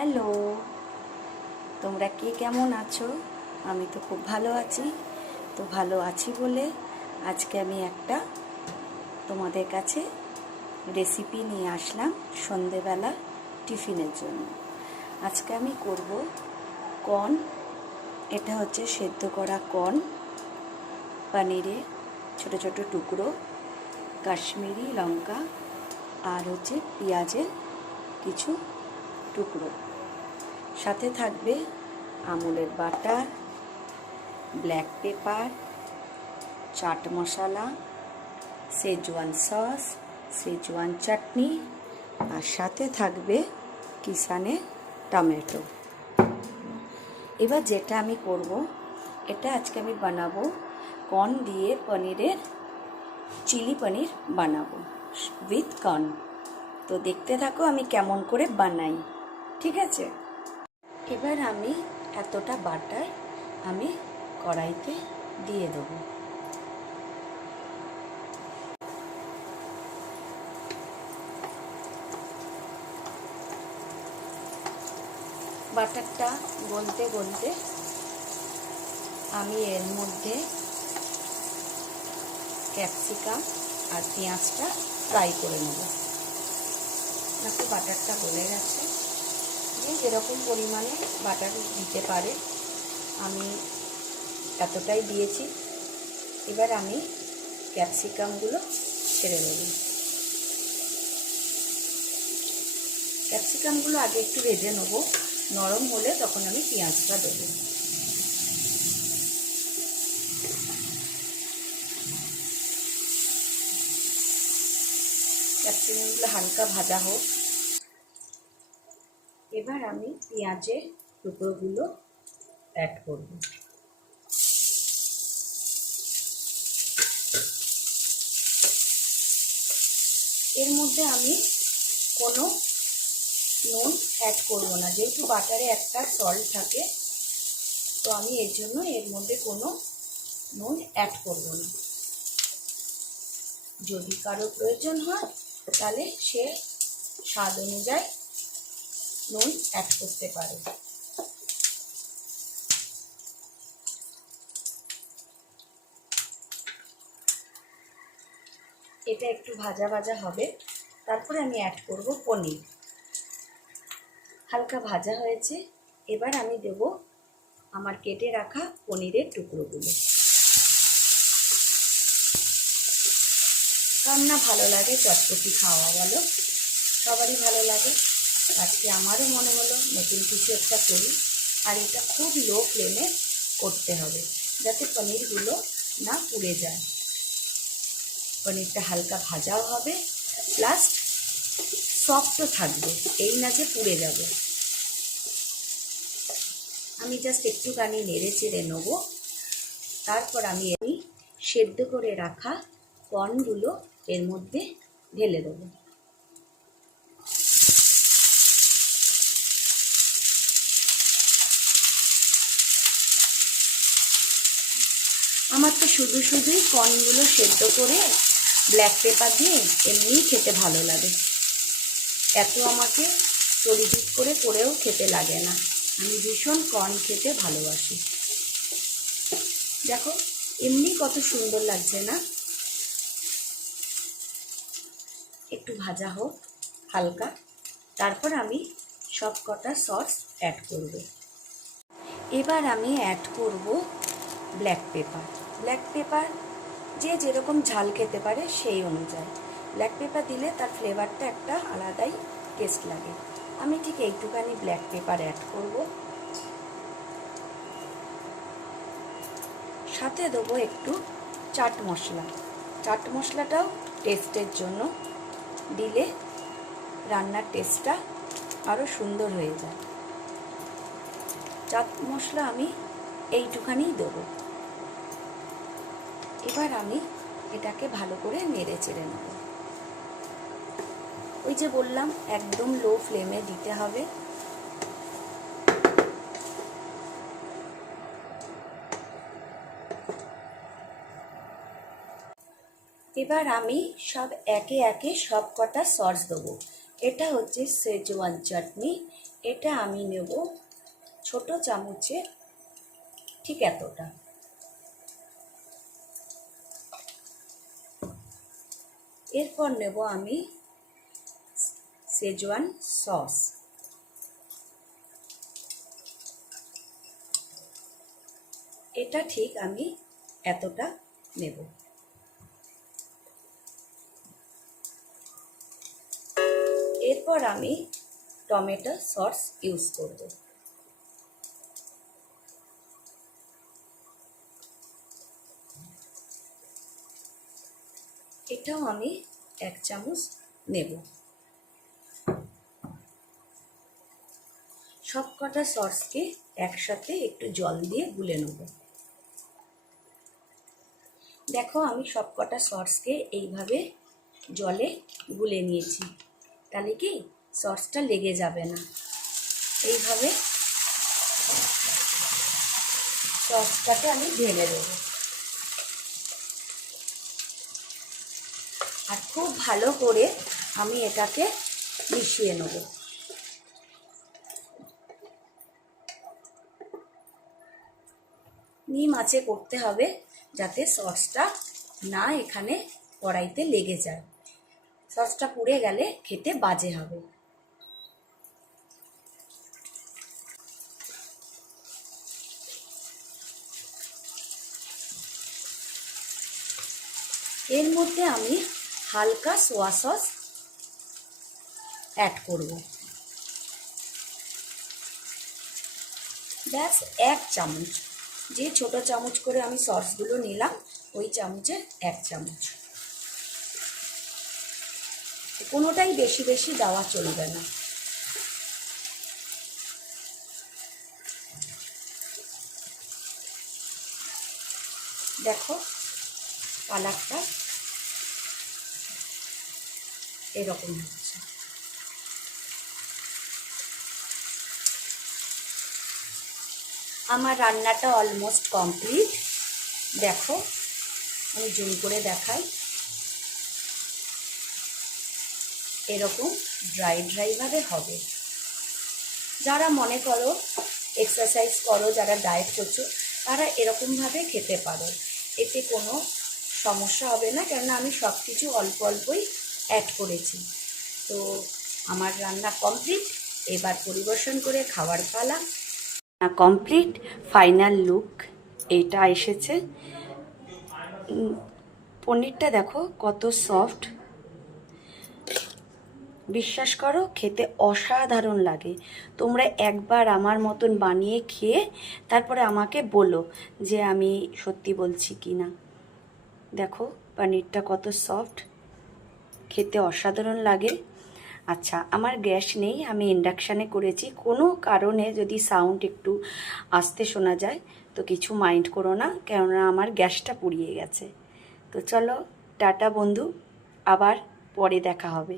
Hello, তোমরা কে কেমন আছো? আমি তো খুব ভালো আছি। তো ভালো আছি বলে আজকে আমি একটা তোমাদের কাছে রেসিপি নিয়ে আসলাম সন্ধেবেলা টিফিনের জন্য। আজকে আমি করব কর্ন। এটা হচ্ছে সেদ্ধ করা কর্ন, পানিরে ছোট ছোট টুকরো, কাশ্মীরি লঙ্কা আর হচ্ছে পেঁয়াজের কিছু টুকরো। সাথে থাকবে আমুলের butter black pepper chaat masala schezwan sauce schezwan chutney আর সাথে থাকবে কিষানে টমেটো। এবার যেটা আমি করব, এটা আজকে আমি বানাবো কর্ন দিয়ে পনিরের চিলি পনির বানাবো উইথ কর্ন তো দেখতে থাকো আমি কেমন করে বানাই, ঠিক আছে? এবার আমি এতটা বাটার আমি কড়াইতে দিয়ে দেবো। বাটারটা গলতে গলতে আমি এর মধ্যে ক্যাপসিকাম আর পেঁয়াজটা ফ্রাই করে নেব। দেখো বাটারটা গলে গেছে। যে যেরকম পরিমাণে বাটার দিতে পারে। আমি এতটাই দিয়েছি। এবার আমি ক্যাপসিকামগুলো ছেড়ে দেব। ক্যাপসিকামগুলো আগে একটু ভেজে নেব। নরম হলে তখন আমি পেঁয়াজটা দেবো। ক্যাপসিকামগুলো হালকা ভাজা হোক। এবার আমি পেঁয়াজের টুকরোগুলো অ্যাড করব। এর মধ্যে আমি কোনো নুন অ্যাড করব না, যেহেতু বাটারে একটা সল্ট থাকে, তো আমি এর জন্য এর মধ্যে কোনো নুন অ্যাড করব না। যদি কারও প্রয়োজন হয়, তাহলে সে স্বাদ অনুযায়ী নুন অ্যাড করতে পারে। এটা একটু ভাজা ভাজা হবে। তারপরে আমি অ্যাড করব পনির। হালকা ভাজা হয়েছে। এবার আমি দেব আমার কেটে রাখা পনিরের টুকরোগুলো। কার না ভালো লাগে চটপটি খাওয়া বলো? সবারই ভালো লাগে। আজকে আমারও মনে হলো নতুন কিছু একটা করি। আর এটা খুব লো ফ্লেমে করতে হবে যাতে পনিরগুলো না পুড়ে যায়। পনিরটা হালকা ভাজাও হবে প্লাস সফটও থাকবে, এই না যে পুড়ে যাবে। আমি জাস্ট একটুখানি নেড়ে চেড়ে নেব। তারপর আমি এই সেদ্ধ করে রাখা কর্নগুলো এর মধ্যে ঢেলে দেবো। আমার তো শুধু শুধুই কর্নগুলো সেদ্ধ করে ব্ল্যাক পেপার দিয়ে এমনিই খেতে ভালো লাগে। এত আমাকে তরিদিত করে করেও খেতে লাগে না। আমি ভীষণ কর্ন খেতে ভালোবাসি। দেখো, এমনি কত সুন্দর লাগছে না? একটু ভাজা হোক, হালকা। তারপর আমি সব কটা সস অ্যাড করব। এবার আমি অ্যাড করব ব্ল্যাক পেপার ব্ল্যাক পেপার যে যেরকম ঝাল খেতে পারে সেই অনুযায়ী। ব্ল্যাক পেপার দিলে তার ফ্লেভারটা একটা আলাদাই টেস্ট লাগে। আমি ঠিক এইটুখানি ব্ল্যাক পেপার অ্যাড করব। সাথে দেবো একটু চাট মশলা। চাট মশলাটাও টেস্টের জন্য দিলে রান্নার টেস্টটা আরও সুন্দর হয়ে যায়। চাট মশলা আমি এইটুখানিই দেবো। এবার আমি এটাকে ভালো করে নেড়ে চেড়ে নেব। ওই যে বললাম, একদম লো ফ্লেমে দিতে হবে। এবার আমি সব একে একে সব কটা সস দেবো। এটা হচ্ছে সেজওয়ান চাটনি এটা আমি নেব ছোট চামচে ঠিক এতটা। এরপর নেব আমি সেজওয়ান সস এটা ঠিক আমি এতটা নেব। এরপর আমি টমেটো সস ইউজ করব। এটাও আমি এক চামচ নেব। সব কটা সসকে একসাথে একটু জল দিয়ে গুলে নেব। দেখো আমি সব কটা সসকে এইভাবে জলে গুলে নিয়েছি। তাহলে কি সসটা লেগে যাবে না। এইভাবে সসটাকে আমি ঢেলে দেবো। আর খুব ভালো করে আমি এটাকে মিশিয়ে নেব। নিম আছে করতে হবে যাতে সসটা না এখানে কড়াইতে লেগে যায়। সসটা পুড়ে গেলে খেতে বাজে হবে। এর মধ্যে আমি হালকা সোয়া সস অ্যাড করব। ব্যাস, এক চামচ। যে ছোট চামচ করে আমি সসগুলো নিলাম, ওই চামচে এক চামচ। কোনোটাই বেশি বেশি দেওয়া চলবে না। দেখো কালারটা এরকম হচ্ছে। আমার রান্নাটা অলমোস্ট কমপ্লিট দেখো, আমি জুম করে দেখাই। এরকম ড্রাই ড্রাইভাবে হবে। যারা মনে করো এক্সারসাইজ করো, যারা ডায়েট করছ, তারা এরকমভাবে খেতে পারো। এতে কোনো সমস্যা হবে না, কেননা আমি সব কিছু অল্প অল্পই অ্যাড করেছি। তো আমার রান্না কমপ্লিট এবার পরিবেশন করে খাওয়ার পালা। কমপ্লিট ফাইনাল লুক এটা এসেছে। পনিরটা দেখো কত সফট বিশ্বাস করো, খেতে অসাধারণ লাগে। তোমরা একবার আমার মতন বানিয়ে খেয়ে তারপরে আমাকে বলো যে আমি সত্যি বলছি কি না দেখো, পনিরটা কত সফট খেতে অসাধারণ লাগে। আচ্ছা আমার গ্যাস নেই, আমি ইন্ডাকশানে করেছি। কোনো কারণে যদি সাউন্ড একটু আসতে শোনা যায়, তো কিছু মাইন্ড করো না, কেননা আমার গ্যাসটা পুড়িয়ে গেছে। তো চলো, টাটা বন্ধু, আবার পরে দেখা হবে।